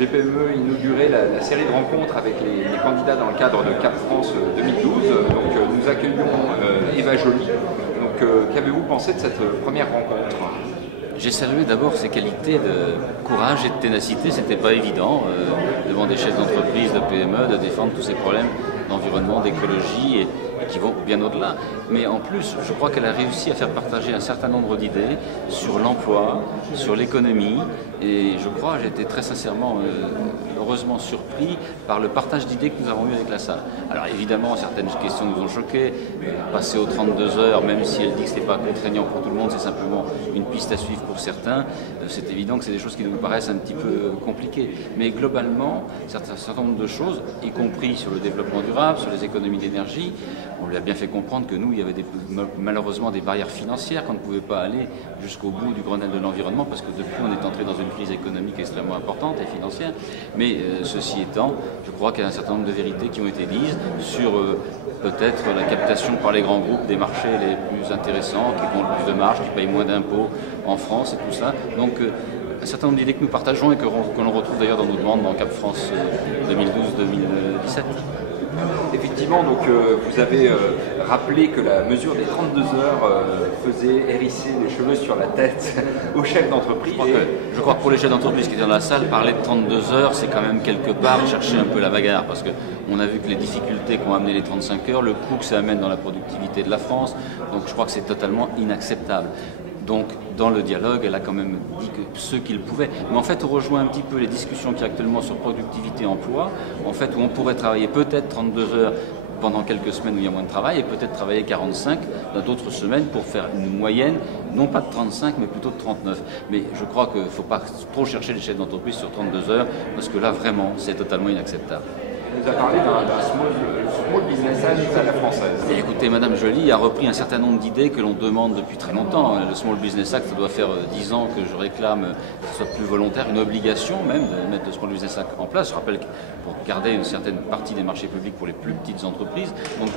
CGPME inaugurait la série de rencontres avec les candidats dans le cadre de Cap France 2012. Donc, nous accueillons Eva Joly. Donc, qu'avez-vous pensé de cette première rencontre? J'ai salué d'abord ses qualités de courage et de ténacité. C'était pas évident devant des chefs d'entreprise, de PME, de défendre tous ces problèmes d'environnement, d'écologie et qui vont bien au-delà. Mais en plus, je crois qu'elle a réussi à faire partager un certain nombre d'idées sur l'emploi, sur l'économie. Et je crois, j'ai été très sincèrement, heureusement surpris par le partage d'idées que nous avons eu avec la salle. Alors évidemment, certaines questions nous ont choqués. Passer aux 32 heures, même si elle dit que ce n'est pas contraignant pour tout le monde, c'est simplement une piste à suivre pour certains. C'est évident que c'est des choses qui nous paraissent un petit peu compliquées. Mais globalement, un certain nombre de choses, y compris sur le développement durable, sur les économies d'énergie, on lui a bien fait comprendre que nous, il y avait malheureusement des barrières financières, qu'on ne pouvait pas aller jusqu'au bout du Grenelle de l'environnement, parce que depuis, on est entré dans une crise économique extrêmement importante et financière. Mais ceci étant, je crois qu'il y a un certain nombre de vérités qui ont été dites sur peut-être la captation par les grands groupes des marchés les plus intéressants, qui font le plus de marge, qui payent moins d'impôts en France et tout ça. Donc, un certain nombre d'idées que nous partageons et que l'on retrouve d'ailleurs dans nos demandes dans Cap France 2012-2017. Effectivement, donc vous avez rappelé que la mesure des 32 heures faisait hérisser les cheveux sur la tête aux chefs d'entreprise. Je crois que pour les chefs d'entreprise qui étaient dans la salle, parler de 32 heures, c'est quand même quelque part chercher un peu la bagarre, parce qu'on a vu que les difficultés qu'ont amené les 35 heures, le coût que ça amène dans la productivité de la France, donc je crois que c'est totalement inacceptable. Donc, dans le dialogue, elle a quand même dit que ce qu'il pouvait. Mais en fait, on rejoint un petit peu les discussions qu'il y a actuellement sur productivité et emploi, en fait, où on pourrait travailler peut-être 32 heures pendant quelques semaines où il y a moins de travail, et peut-être travailler 45 dans d'autres semaines pour faire une moyenne, non pas de 35, mais plutôt de 39. Mais je crois qu'il ne faut pas trop chercher les chefs d'entreprise sur 32 heures, parce que là, vraiment, c'est totalement inacceptable. On nous a parlé d'un small business act à la française. Et écoutez, Madame Joly a repris un certain nombre d'idées que l'on demande depuis très longtemps. Le Small Business Act, ça doit faire 10 ans que je réclame que ce soit plus volontaire, une obligation même de mettre le Small Business Act en place. Je rappelle que pour garder une certaine partie des marchés publics pour les plus petites entreprises. Donc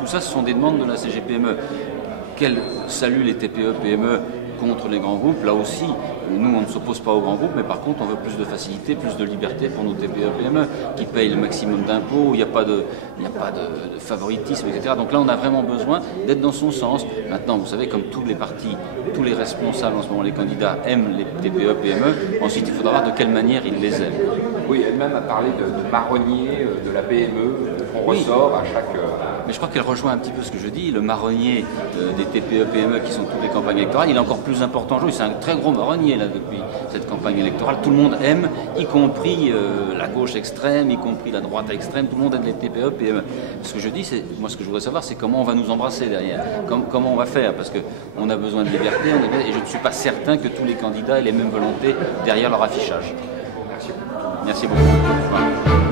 tout ça, ce sont des demandes de la CGPME. Qu'elle salue les TPE, PME contre les grands groupes. Là aussi, nous, on ne s'oppose pas aux grands groupes, mais par contre, on veut plus de facilité, plus de liberté pour nos TPE, PME, qui payent le maximum d'impôts, où il n'y a pas de favoritisme, etc. Donc là, on a vraiment besoin d'être dans son sens. Maintenant, vous savez, comme tous les partis, tous les responsables en ce moment, les candidats aiment les TPE, PME, ensuite, il faudra voir de quelle manière ils les aiment. Oui, elle-même a parlé de marronnier de la PME, qu'on ressort à chaque... Mais je crois qu'elle rejoint un petit peu ce que je dis. Le marronnier des TPE, PME qui sont toutes les campagnes électorales, il est encore plus important aujourd'hui. C'est un très gros marronnier là depuis cette campagne électorale. Tout le monde aime, y compris la gauche extrême, y compris la droite extrême. Tout le monde aime les TPE, PME. Ce que je dis, c'est moi ce que je voudrais savoir, c'est comment on va nous embrasser derrière. Comment on va faire, parce qu'on a besoin de liberté, et je ne suis pas certain que tous les candidats aient les mêmes volontés derrière leur affichage. Merci beaucoup. Merci beaucoup.